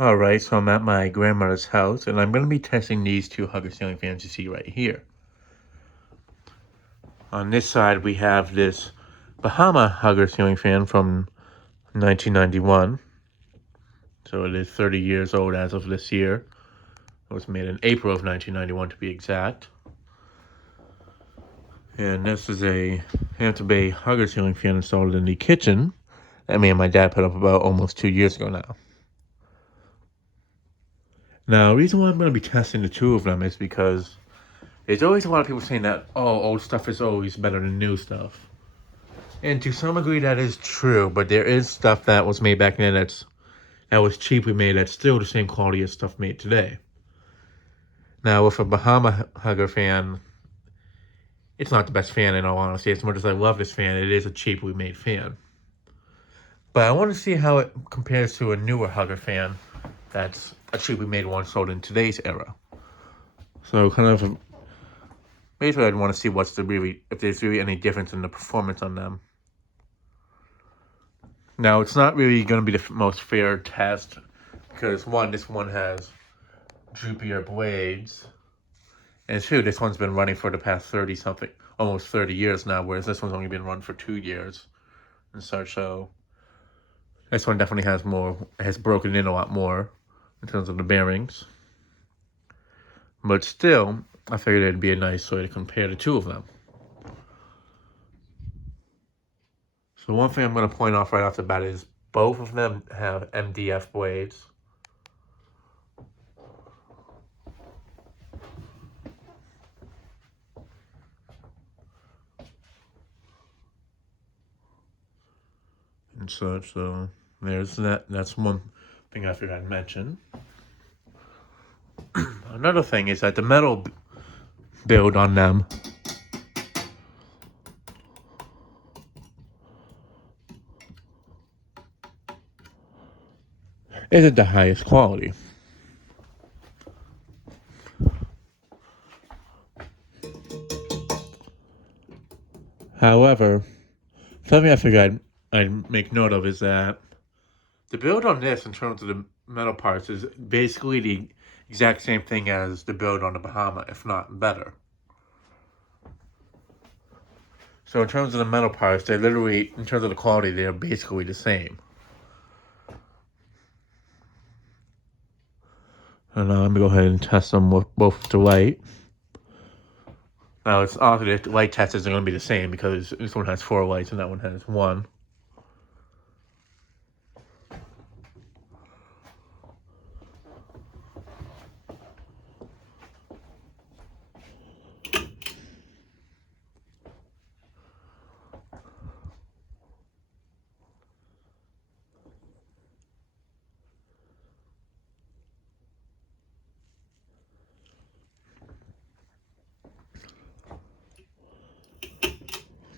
Alright, so I'm at my grandmother's house, and I'm going to be testing these two Hugger ceiling fans you see right here. On this side, we have this Bahama Hugger ceiling fan from 1991. So it is 30 years old as of this year. It was made in April of 1991 to be exact. And this is a Hampton Bay Hugger ceiling fan installed in the kitchen that me and my dad put up about almost 2 years ago now. Now, the reason why I'm going to be testing the two of them is because there's always a lot of people saying that, oh, old stuff is always better than new stuff. And to some degree, that is true, but there is stuff that was made back then that was cheaply made that's still the same quality as stuff made today. Now, with a Bahama Hugger fan, it's not the best fan in all honesty. As much as I love this fan, it is a cheaply made fan. But I want to see how it compares to a newer Hugger fan that's a cheaply made one sold in today's era. So kind of basically I'd want to see if there's really any difference in the performance on them. Now it's not really going to be the most fair test because this one has droopier blades, and two, this one's been running for the past 30 something, almost 30 years now, whereas this one's only been run for 2 years and such. So this one definitely has broken in a lot more in terms of the bearings. But still, I figured it'd be a nice way to compare the two of them. So one thing I'm going to point off right off the bat is both of them have MDF blades. And such, so there's that. That's one thing I figured I'd mention. Another thing is that the metal build on them isn't the highest quality. However, something I figured I'd make note of is that the build on this, in terms of the metal parts, is basically the exact same thing as the build on the Bahama, if not better. So in terms of the metal parts, in terms of the quality, they're basically the same. And now let me go ahead and test them with both the light. Now it's obviously the light test isn't going to be the same because this one has 4 lights and that one has 1.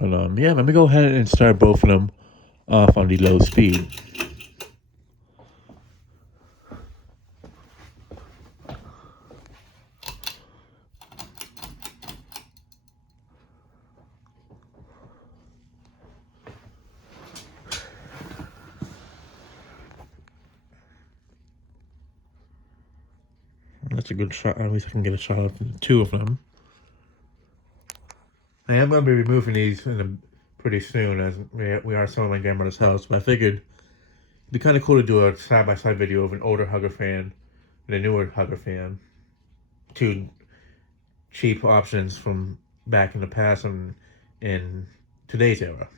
But yeah, let me go ahead and start both of them off on the low speed. That's a good shot. At least I can get a shot of 2 of them. I am going to be removing these pretty soon, as we are selling my grandmother's house. But I figured it'd be kind of cool to do a side-by-side video of an older Hugger fan and a newer Hugger fan. 2 cheap options from back in the past and in today's era.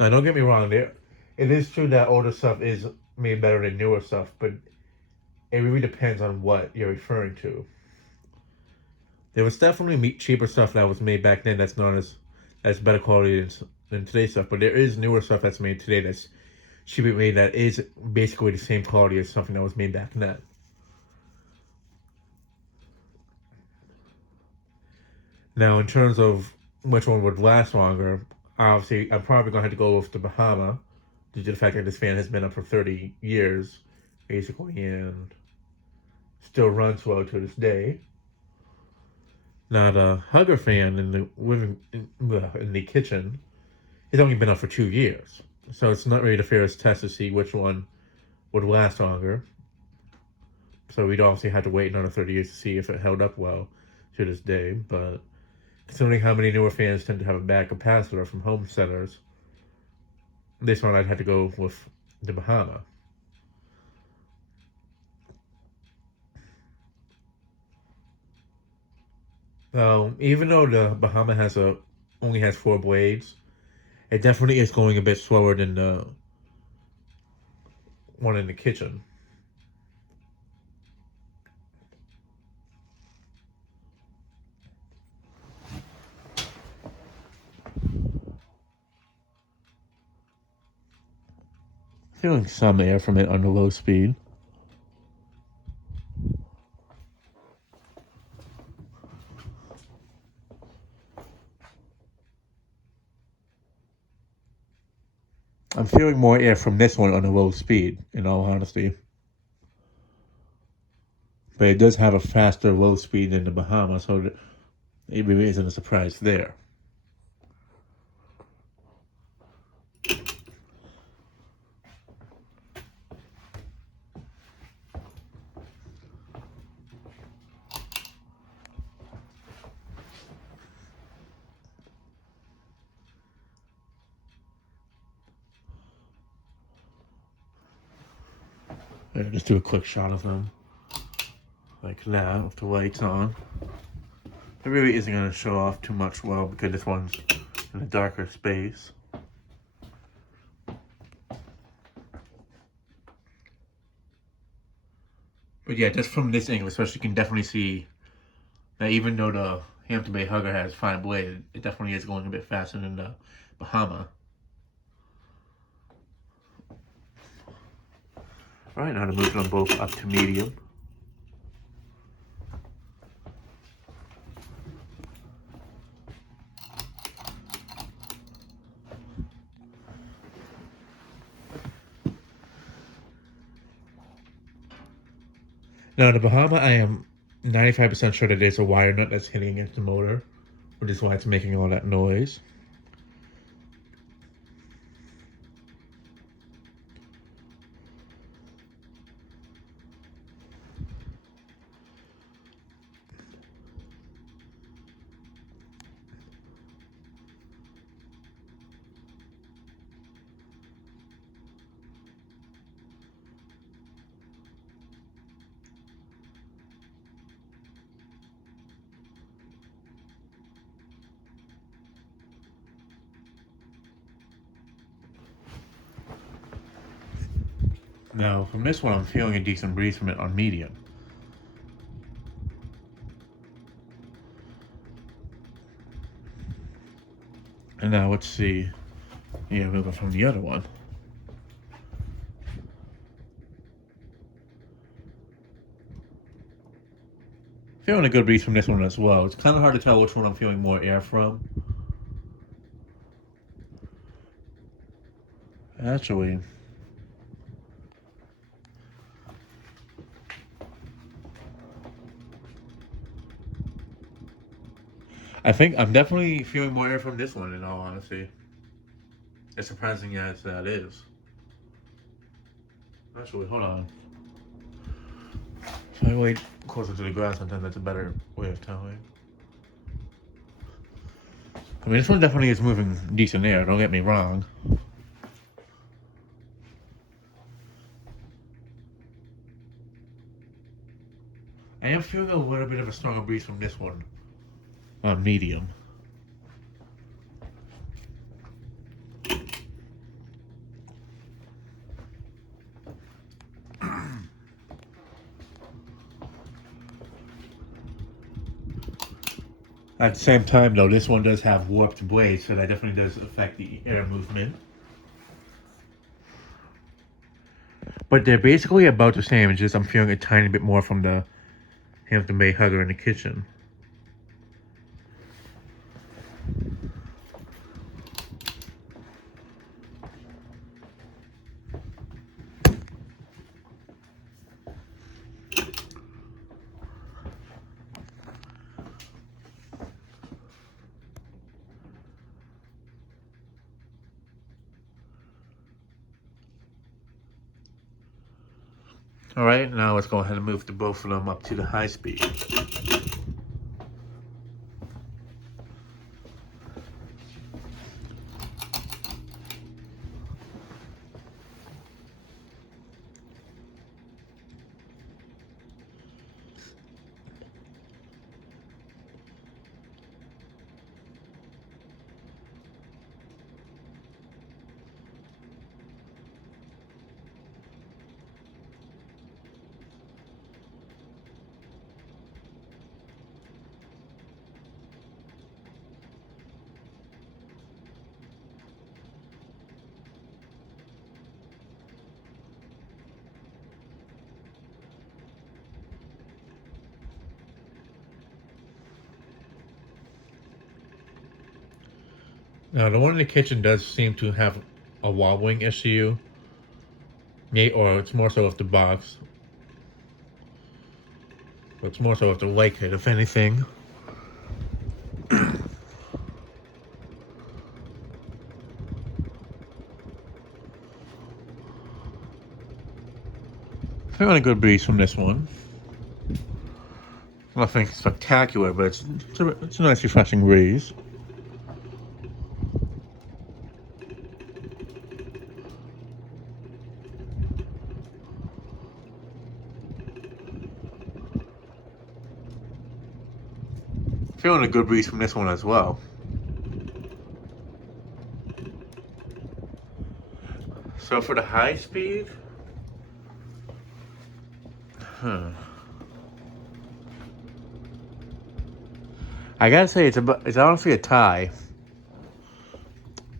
Now, don't get me wrong. It is true that older stuff is made better than newer stuff, but it really depends on what you're referring to. There was definitely cheaper stuff that was made back then that's not as better quality than today's stuff, but there is newer stuff that's made today that's cheaply made that is basically the same quality as something that was made back then. Now, in terms of which one would last longer, obviously, I'm probably going to have to go with the Bahama due to the fact that this fan has been up for 30 years, basically, and still runs well to this day. Now, the Hugger fan in the kitchen has only been up for 2 years, so it's not really the fairest test to see which one would last longer. So we'd obviously have to wait another 30 years to see if it held up well to this day. But considering how many newer fans tend to have a bad capacitor from home centers, this one I'd have to go with the Bahama. Even though the Bahama only has 4 blades, it definitely is going a bit slower than the one in the kitchen. Feeling some air from it on the low speed. I'm feeling more air from this one on a low speed, in all honesty. But it does have a faster low speed than the Bahama, so it really isn't a surprise there. Just do a quick shot of them. Like that, with the lights on. It really isn't going to show off too much well because this one's in a darker space. But yeah, just from this angle especially, you can definitely see that even though the Hampton Bay Hugger has 5 blades, it definitely is going a bit faster than the Bahama. Alright, now to move them both up to medium. Now the Bahama, I am 95% sure that there's a wire nut that's hitting against the motor, which is why it's making all that noise. Now, from this one, I'm feeling a decent breeze from it on medium. And now let's see. Yeah, moving from the other one. Feeling a good breeze from this one as well. It's kind of hard to tell which one I'm feeling more air from. Actually, I think I'm definitely feeling more air from this one, in all honesty. As surprising as that is. Actually, hold on. If I wait closer to the grass, sometimes that's a better way of telling. I mean, this one definitely is moving decent air, don't get me wrong. I am feeling a little bit of a stronger breeze from this one on medium. At the same time, though, this one does have warped blades, so that definitely does affect the air movement. But they're basically about the same, it's just I'm feeling a tiny bit more from the Hampton Bay Hugger in the kitchen. All right, now let's go ahead and move both of them up to the high speed. Now, the one in the kitchen does seem to have a wobbling issue. Yeah, or it's more so of the box. It's more so of the light kit, if anything. Feeling a good breeze from this one. Nothing spectacular, but it's a nice refreshing breeze. Feeling a good breeze from this one as well. So for the high speed, I gotta say it's honestly a tie.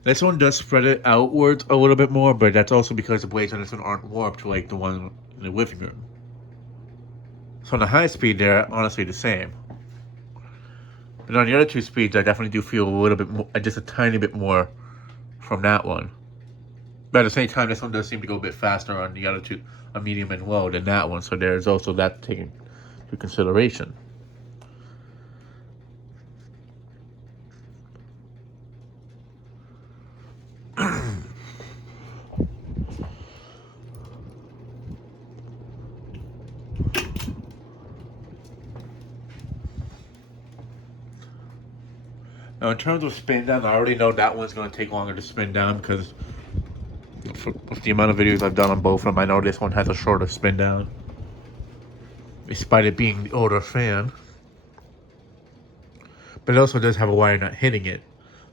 This one does spread it outwards a little bit more, but that's also because the blades on this one aren't warped like the one in the living room. So on the high speed, they're honestly the same. But on the other two speeds, I definitely do feel a little bit more, just a tiny bit more from that one. But at the same time, this one does seem to go a bit faster on the other two, a medium and low, than that one. So there's also that taken into consideration. Now, in terms of spin down, I already know that one's going to take longer to spin down because with the amount of videos I've done on both of them, I know this one has a shorter spin down. Despite it being the older fan. But it also does have a wire nut hitting it,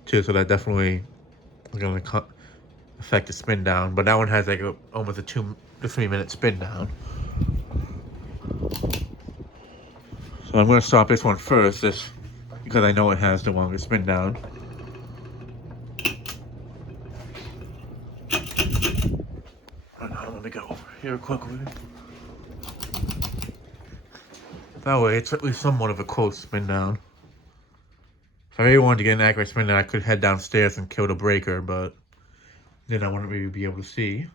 too, so that definitely is going to affect the spin down. But that one has like almost a 2 to 3 minute spin down. So I'm going to stop this one first, because I know it has the longest spin down. And now let me go over here quickly. That way, it's at least somewhat of a close spin down. If I really wanted to get an accurate spin down, I could head downstairs and kill the breaker, but then I wouldn't really be able to see.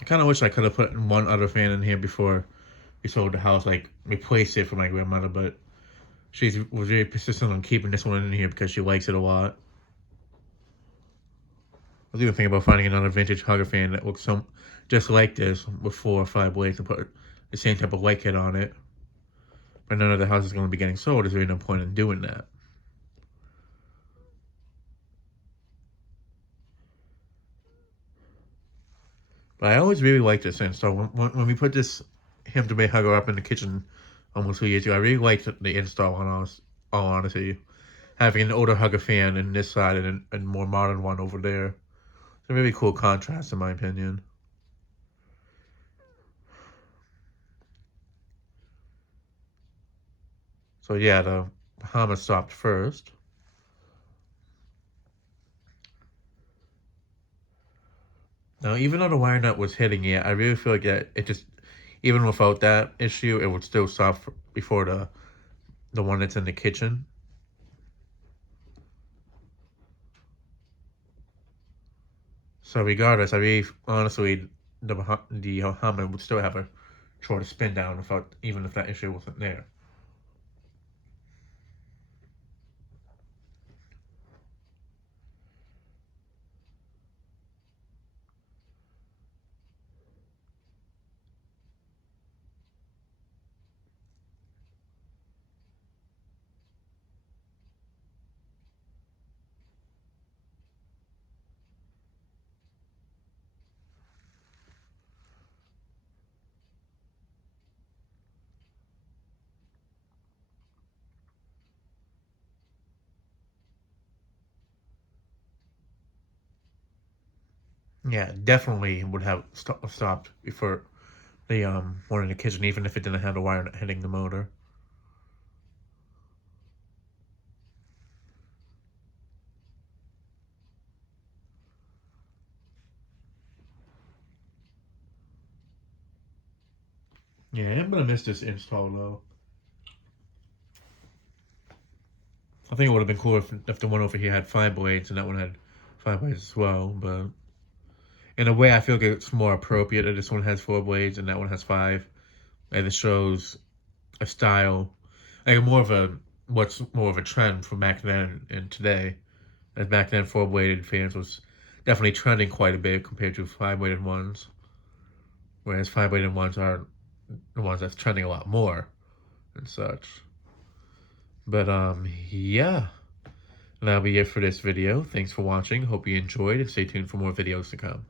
I kind of wish I could have put one other fan in here before we sold the house, like replace it for my grandmother, but she was very persistent on keeping this one in here because she likes it a lot. I was even thinking about finding another vintage Hugger fan that looks just like this with 4 or 5 blades and put the same type of light kit on it. But none of the houses is going to be getting sold. There's really no point in doing that. But I always really liked this install. When we put this him to make Hugger up in the kitchen almost 2 years ago, I really liked the install on all honesty. Having an older Hugger fan in this side and a more modern one over there. It's a really cool contrast in my opinion. So yeah, the Bahama stopped first. Now, even though the wire nut was hitting it, I really feel like it just, even without that issue, it would still stop before the the one that's in the kitchen. So regardless, I mean, honestly, the Hummer would still have a shorter spin down without, even if that issue wasn't there. Yeah, definitely would have stopped before the one in the kitchen, even if it didn't have the wire hitting the motor. Yeah, I'm gonna miss this install though. I think it would have been cool if the one over here had 5 blades and that one had 5 blades as well, but in a way I feel like it's more appropriate that this one has 4 blades and that one has 5. And it shows a style, like more of a what's more of a trend from back then and today. As back then 4 bladed fans was definitely trending quite a bit compared to 5 bladed ones. Whereas 5 bladed ones are the ones that's trending a lot more and such. But yeah. That'll be it for this video. Thanks for watching. Hope you enjoyed and stay tuned for more videos to come.